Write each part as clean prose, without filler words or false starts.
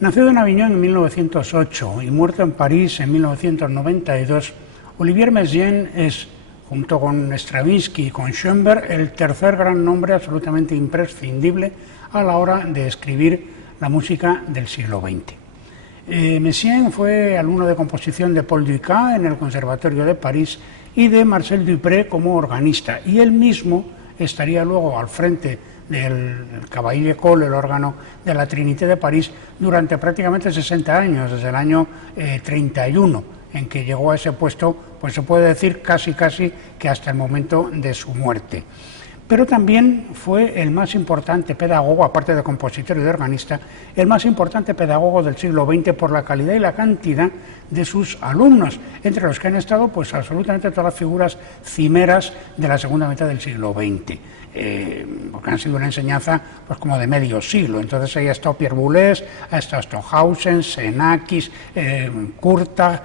Nacido en Aviñón en 1908 y muerto en París en 1992, Olivier Messiaen es, junto con Stravinsky y con Schoenberg, el tercer gran nombre absolutamente imprescindible a la hora de escribir la música del siglo XX. Messiaen fue alumno de composición de Paul Dukas en el Conservatorio de París y de Marcel Dupré como organista, y él mismo estaría luego al frente del Cavaillé d'École, el órgano de la Trinité de París, durante prácticamente 60 años, desde el año 31, en que llegó a ese puesto, pues se puede decir casi que hasta el momento de su muerte. Pero también fue el más importante pedagogo, aparte de compositor y de organista, el más importante pedagogo del siglo XX por la calidad y la cantidad de sus alumnos, entre los que han estado pues absolutamente todas las figuras cimeras de la segunda mitad del siglo XX, porque han sido una enseñanza pues como de medio siglo. Entonces ahí ha estado Pierre Boulez, ha estado Stockhausen, Xenakis, Courtag,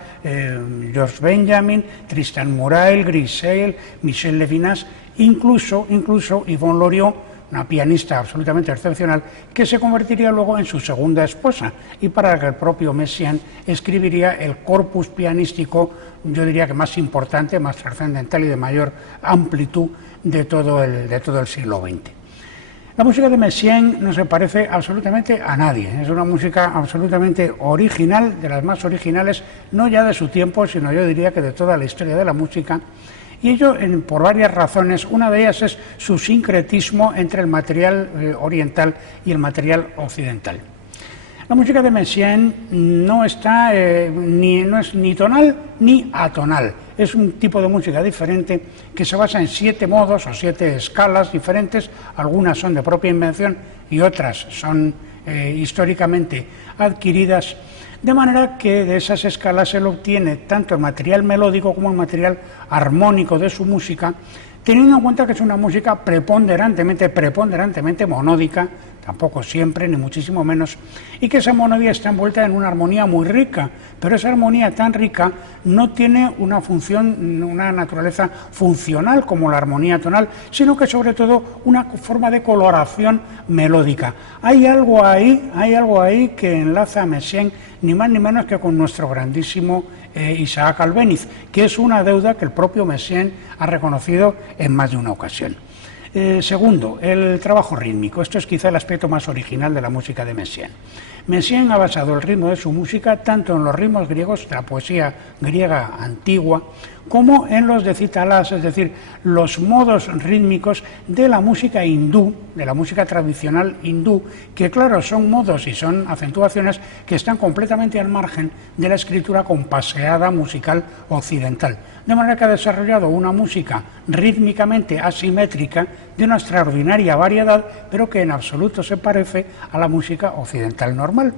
George Benjamin, Tristan Murail, Grisel, Michel Levinas, incluso Yvonne Loriot, una pianista absolutamente excepcional, que se convertiría luego en su segunda esposa y para la que el propio Messiaen escribiría el corpus pianístico, yo diría que más importante, más trascendental y de mayor amplitud de todo el siglo XX. La música de Messiaen no se parece absolutamente a nadie, es una música absolutamente original, de las más originales, no ya de su tiempo, sino yo diría que de toda la historia de la música. Y ello por varias razones. Una de ellas es su sincretismo entre el material oriental y el material occidental. La música de Messiaen no es ni tonal ni atonal. Es un tipo de música diferente que se basa en 7 modos o 7 escalas diferentes. Algunas son de propia invención y otras son históricamente adquiridas. De manera que de esas escalas él obtiene tanto el material melódico como el material armónico de su música, teniendo en cuenta que es una música preponderantemente monódica, tampoco siempre, ni muchísimo menos, y que esa monodía está envuelta en una armonía muy rica, pero esa armonía tan rica no tiene una función, una naturaleza funcional como la armonía tonal, sino que sobre todo una forma de coloración melódica. Hay algo ahí que enlaza a Messiaen ni más ni menos que con nuestro grandísimo Isaac Albéniz, que es una deuda que el propio Messiaen ha reconocido en más de una ocasión. Segundo, el trabajo rítmico. Esto es quizá el aspecto más original de la música de Messiaen. Messiaen ha basado el ritmo de su música tanto en los ritmos griegos de la poesía griega antigua como en los de citalás, es decir, los modos rítmicos de la música hindú, de la música tradicional hindú, que claro, son modos y son acentuaciones que están completamente al margen de la escritura compaseada musical occidental. De manera que ha desarrollado una música rítmicamente asimétrica de una extraordinaria variedad, pero que en absoluto se parece a la música occidental normal.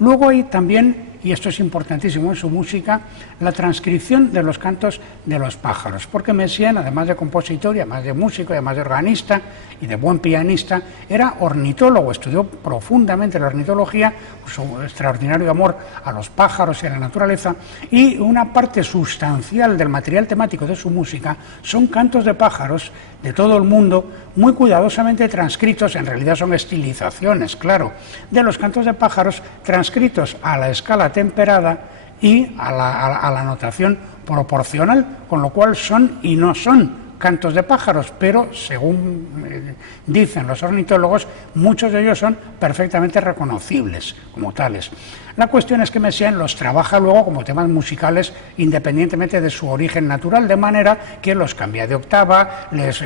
Luego hay también, y esto es importantísimo en su música, la transcripción de los cantos de los pájaros, porque Messiaen, además de compositor y además de músico y además de organista y de buen pianista, era ornitólogo, estudió profundamente la ornitología, su extraordinario amor a los pájaros y a la naturaleza, y una parte sustancial del material temático de su música son cantos de pájaros de todo el mundo, muy cuidadosamente transcritos, en realidad son estilizaciones, claro, de los cantos de pájaros transcritos a la escala temperada y a la notación proporcional, con lo cual son y no son cantos de pájaros, pero según dicen los ornitólogos, muchos de ellos son perfectamente reconocibles como tales. La cuestión es que Messiaen los trabaja luego como temas musicales independientemente de su origen natural, de manera que los cambia de octava, les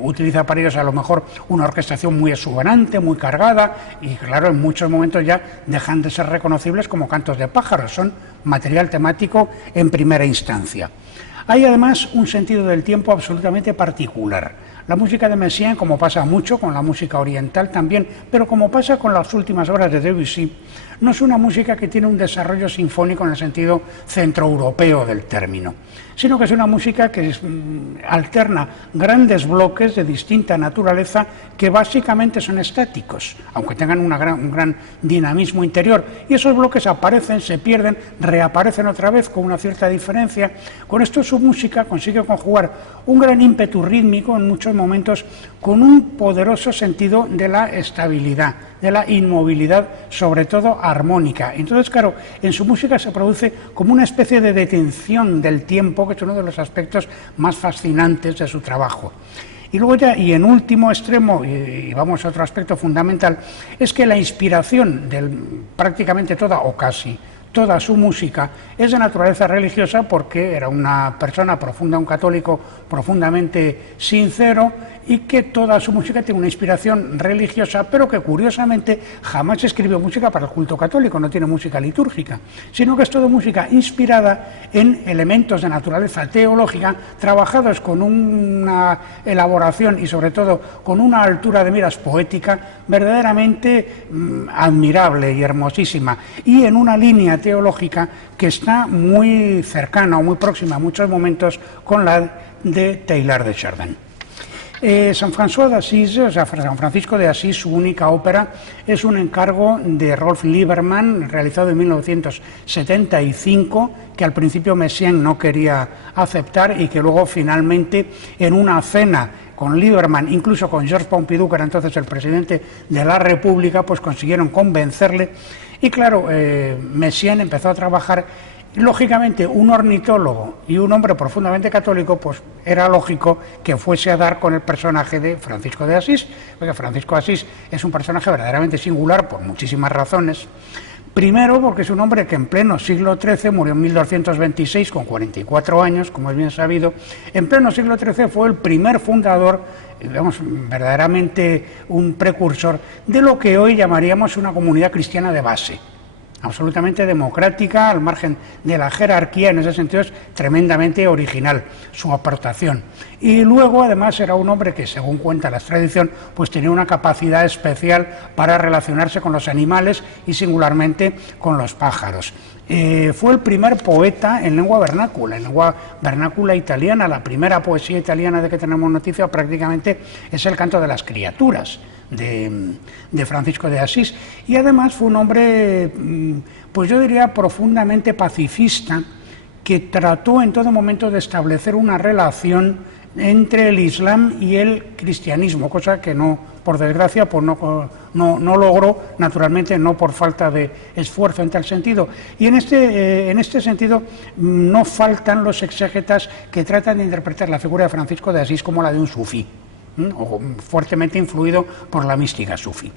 utiliza para ellos a lo mejor una orquestación muy exuberante, muy cargada, y claro, en muchos momentos ya dejan de ser reconocibles como cantos de pájaros, son material temático en primera instancia. Hay además un sentido del tiempo absolutamente particular. La música de Messiaen, como pasa mucho con la música oriental también, pero como pasa con las últimas obras de Debussy, no es una música que tiene un desarrollo sinfónico en el sentido centroeuropeo del término, sino que es una música que alterna grandes bloques de distinta naturaleza que básicamente son estáticos, aunque tengan un gran dinamismo interior, y esos bloques aparecen, se pierden, reaparecen otra vez con una cierta diferencia. Con esto su música consigue conjugar un gran ímpetu rítmico en muchos momentos con un poderoso sentido de la estabilidad, de la inmovilidad, sobre todo armónica. Entonces, claro, en su música se produce como una especie de detención del tiempo, que es uno de los aspectos más fascinantes de su trabajo. Y luego ya, y en último extremo, y vamos a otro aspecto fundamental, es que la inspiración de prácticamente toda, o casi toda su música, es de naturaleza religiosa, porque era una persona profunda, un católico profundamente sincero, y que toda su música tiene una inspiración religiosa, pero que curiosamente jamás escribió música para el culto católico, no tiene música litúrgica, sino que es toda música inspirada en elementos de naturaleza teológica, trabajados con una elaboración y sobre todo con una altura de miras poética verdaderamente admirable y hermosísima, y en una línea teológica que está muy cercana o muy próxima a muchos momentos con la de Teilhard de Chardin. San François d'Assís, o sea, San Francisco de Asís, su única ópera, es un encargo de Rolf Liebermann, realizado en 1975, que al principio Messiaen no quería aceptar y que luego finalmente, en una cena con Liebermann, incluso con Georges Pompidou, que era entonces el presidente de la República, pues consiguieron convencerle. Y claro, Messiaen empezó a trabajar. Lógicamente, un ornitólogo y un hombre profundamente católico, pues era lógico que fuese a dar con el personaje de Francisco de Asís, porque Francisco de Asís es un personaje verdaderamente singular por muchísimas razones. Primero, porque es un hombre que en pleno siglo XIII, murió en 1226 con 44 años, como es bien sabido. En pleno siglo XIII fue el primer fundador, digamos, verdaderamente un precursor de lo que hoy llamaríamos una comunidad cristiana de base, absolutamente democrática, al margen de la jerarquía. En ese sentido es tremendamente original su aportación. Y luego, además, era un hombre que, según cuenta la tradición, pues tenía una capacidad especial para relacionarse con los animales y singularmente con los pájaros. Fue el primer poeta en lengua vernácula italiana. La primera poesía italiana de que tenemos noticia prácticamente es el Canto de las Criaturas, de Francisco de Asís. Y además fue un hombre, pues yo diría, profundamente pacifista, que trató en todo momento de establecer una relación entre el Islam y el cristianismo, cosa que no, por desgracia, pues no logró, naturalmente no por falta de esfuerzo en tal sentido. Y en este sentido no faltan los exégetas que tratan de interpretar la figura de Francisco de Asís como la de un sufí, o fuertemente influido por la mística sufí.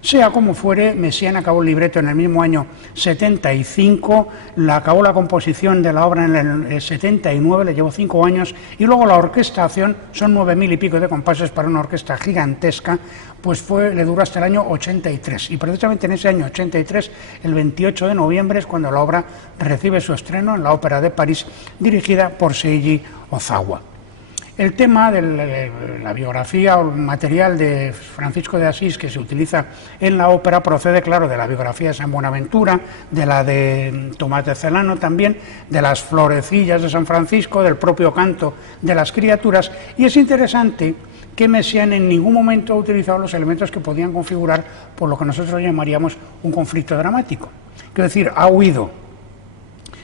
Sea como fuere, Messiaen acabó el libreto en el mismo año 75, acabó la composición de la obra en el 79, le llevó 5 años, y luego la orquestación, son 9.000 y pico de compases para una orquesta gigantesca, pues le duró hasta el año 83. Y precisamente en ese año 83, el 28 de noviembre, es cuando la obra recibe su estreno en la Ópera de París, dirigida por Seiji Ozawa. El tema de la biografía o el material de Francisco de Asís que se utiliza en la ópera procede, claro, de la biografía de San Buenaventura, de la de Tomás de Celano también, de las florecillas de San Francisco, del propio canto de las criaturas, y es interesante que Messiaen en ningún momento ha utilizado los elementos que podían configurar por lo que nosotros llamaríamos un conflicto dramático. Quiero decir, ha huido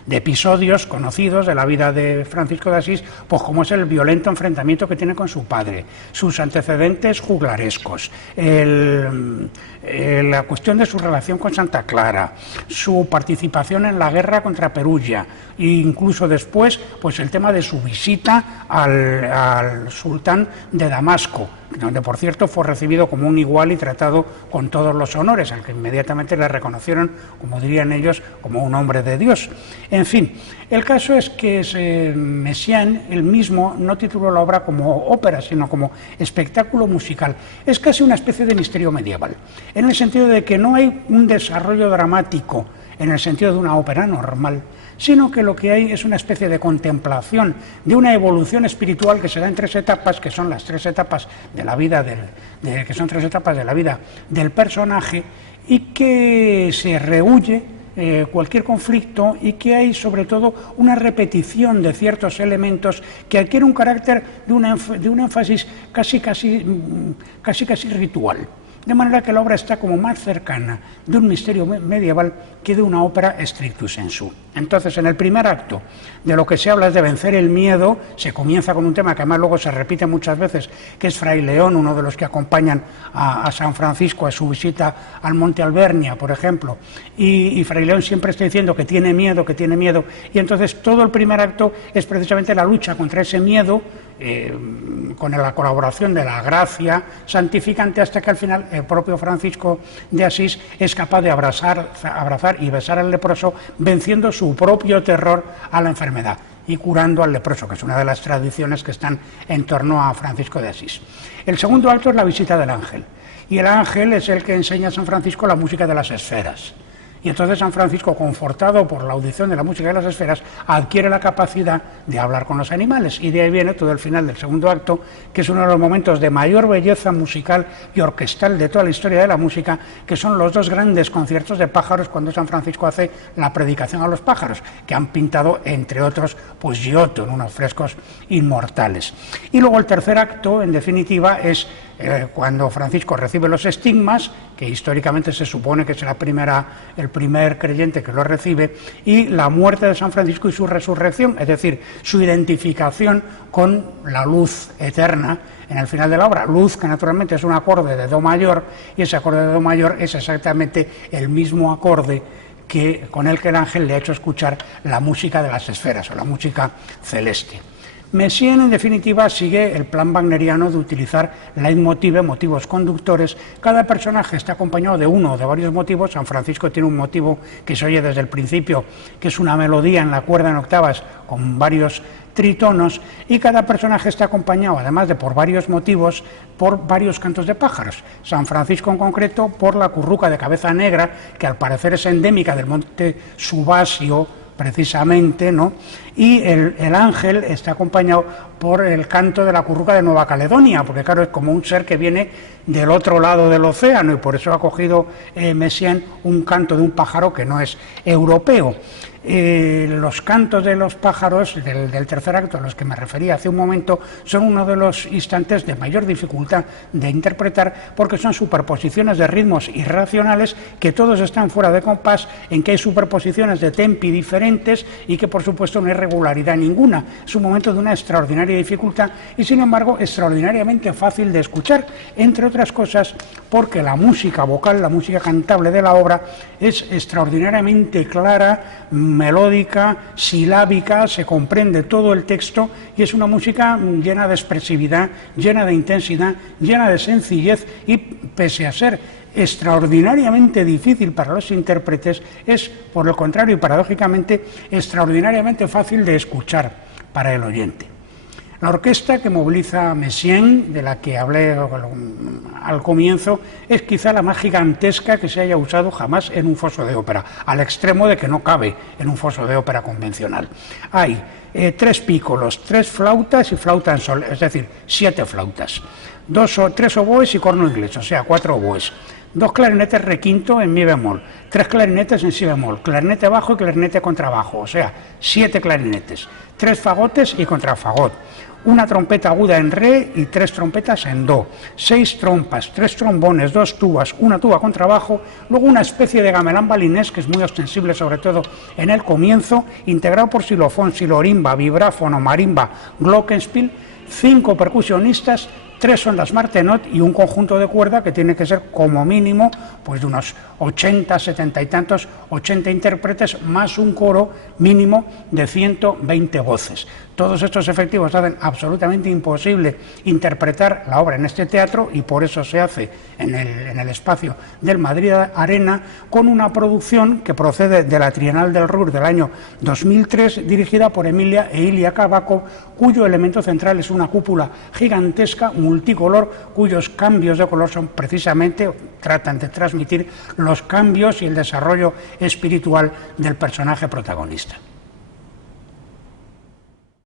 de episodios conocidos de la vida de Francisco de Asís, pues como es el violento enfrentamiento que tiene con su padre, sus antecedentes juglarescos, la cuestión de su relación con Santa Clara, su participación en la guerra contra Perugia, e incluso después, pues el tema de su visita al sultán de Damasco, donde por cierto fue recibido como un igual y tratado con todos los honores, al que inmediatamente le reconocieron, como dirían ellos, como un hombre de Dios. En fin, el caso es que Messiaen, él mismo, no tituló la obra como ópera, sino como espectáculo musical. Es casi una especie de misterio medieval, en el sentido de que no hay un desarrollo dramático en el sentido de una ópera normal, sino que lo que hay es una especie de contemplación de una evolución espiritual que se da en 3 etapas, que son las 3 etapas de la vida del personaje, y que se rehuye cualquier conflicto, y que hay sobre todo una repetición de ciertos elementos que adquiere un carácter de un énfasis casi ritual. de manera que la obra está como más cercana de un misterio medieval que de una ópera stricto sensu. Entonces, en el primer acto, de lo que se habla es de vencer el miedo. Se comienza con un tema que además luego se repite muchas veces, que es Fray León, uno de los que acompañan a San Francisco a su visita al Monte Albernia, por ejemplo, y Fray León siempre está diciendo que tiene miedo, y entonces todo el primer acto es precisamente la lucha contra ese miedo, con la colaboración de la gracia santificante, hasta que al final el propio Francisco de Asís es capaz de abrazar y besar al leproso, venciendo su propio terror a la enfermedad y curando al leproso, que es una de las tradiciones que están en torno a Francisco de Asís. El segundo acto es la visita del ángel, y el ángel es el que enseña a San Francisco la música de las esferas. Y entonces San Francisco, confortado por la audición de la música de las esferas, adquiere la capacidad de hablar con los animales. Y de ahí viene todo el final del segundo acto, que es uno de los momentos de mayor belleza musical y orquestal de toda la historia de la música, que son los dos grandes conciertos de pájaros cuando San Francisco hace la predicación a los pájaros, que han pintado, entre otros, pues Giotto, en unos frescos inmortales. Y luego el tercer acto, en definitiva, es cuando Francisco recibe los estigmas, que históricamente se supone que es el primer creyente que lo recibe, y la muerte de San Francisco y su resurrección, es decir, su identificación con la luz eterna en el final de la obra. Luz que naturalmente es un acorde de do mayor, y ese acorde de do mayor es exactamente el mismo acorde con el que el ángel le ha hecho escuchar la música de las esferas, o la música celeste. Messiaen, en definitiva, sigue el plan wagneriano de utilizar leitmotiv, motivos conductores. Cada personaje está acompañado de uno o de varios motivos. San Francisco tiene un motivo que se oye desde el principio, que es una melodía en la cuerda en octavas con varios tritonos, y cada personaje está acompañado, además de por varios motivos, por varios cantos de pájaros. San Francisco en concreto por la curruca de cabeza negra, que al parecer es endémica del monte Subasio, precisamente, ¿no? Y el ángel está acompañado por el canto de la curruca de Nueva Caledonia, porque claro, es como un ser que viene del otro lado del océano, y por eso ha cogido Messiaen un canto de un pájaro que no es europeo. Los cantos de los pájaros del tercer acto, a los que me refería hace un momento, son uno de los instantes de mayor dificultad de interpretar, porque son superposiciones de ritmos irracionales que todos están fuera de compás, en que hay superposiciones de tempi diferentes y que por supuesto no hay regularidad ninguna. Es un momento de una extraordinaria dificultad y sin embargo extraordinariamente fácil de escuchar, entre otras cosas porque la música vocal, la música cantable de la obra es extraordinariamente clara, melódica, silábica, se comprende todo el texto y es una música llena de expresividad, llena de intensidad, llena de sencillez, y pese a ser extraordinariamente difícil para los intérpretes, es por el contrario y paradójicamente extraordinariamente fácil de escuchar para el oyente. La orquesta que moviliza Messiaen, de la que hablé al comienzo, es quizá la más gigantesca que se haya usado jamás en un foso de ópera, al extremo de que no cabe en un foso de ópera convencional. Hay 3 pícolos, 3 flautas y flauta en sol, es decir, 7 flautas, 3 oboes y corno inglés, o sea, 4 oboes, 2 clarinetes requinto en mi bemol, 3 clarinetes en si bemol, clarinete bajo y clarinete contrabajo, o sea, 7 clarinetes, 3 fagotes y contrafagot, una trompeta aguda en re y 3 trompetas en do, 6 trompas, 3 trombones, 2 tubas, una tuba contrabajo, luego una especie de gamelán balinés que es muy ostensible sobre todo en el comienzo, integrado por xilofón, xilorimba, vibráfono, marimba, glockenspiel, 5 percusionistas, 3 son las martenot y un conjunto de cuerda que tiene que ser como mínimo pues de unos 80, 70 y tantos, 80 intérpretes, más un coro mínimo de 120 voces. Todos estos efectivos hacen absolutamente imposible interpretar la obra en este teatro, y por eso se hace en el espacio del Madrid Arena, con una producción que procede de la Trienal del Ruhr del año 2003, dirigida por Emilia e Ilia Cavaco, cuyo elemento central es una cúpula gigantesca, multicolor, cuyos cambios de color son precisamente, tratan de transmitir los cambios y el desarrollo espiritual del personaje protagonista.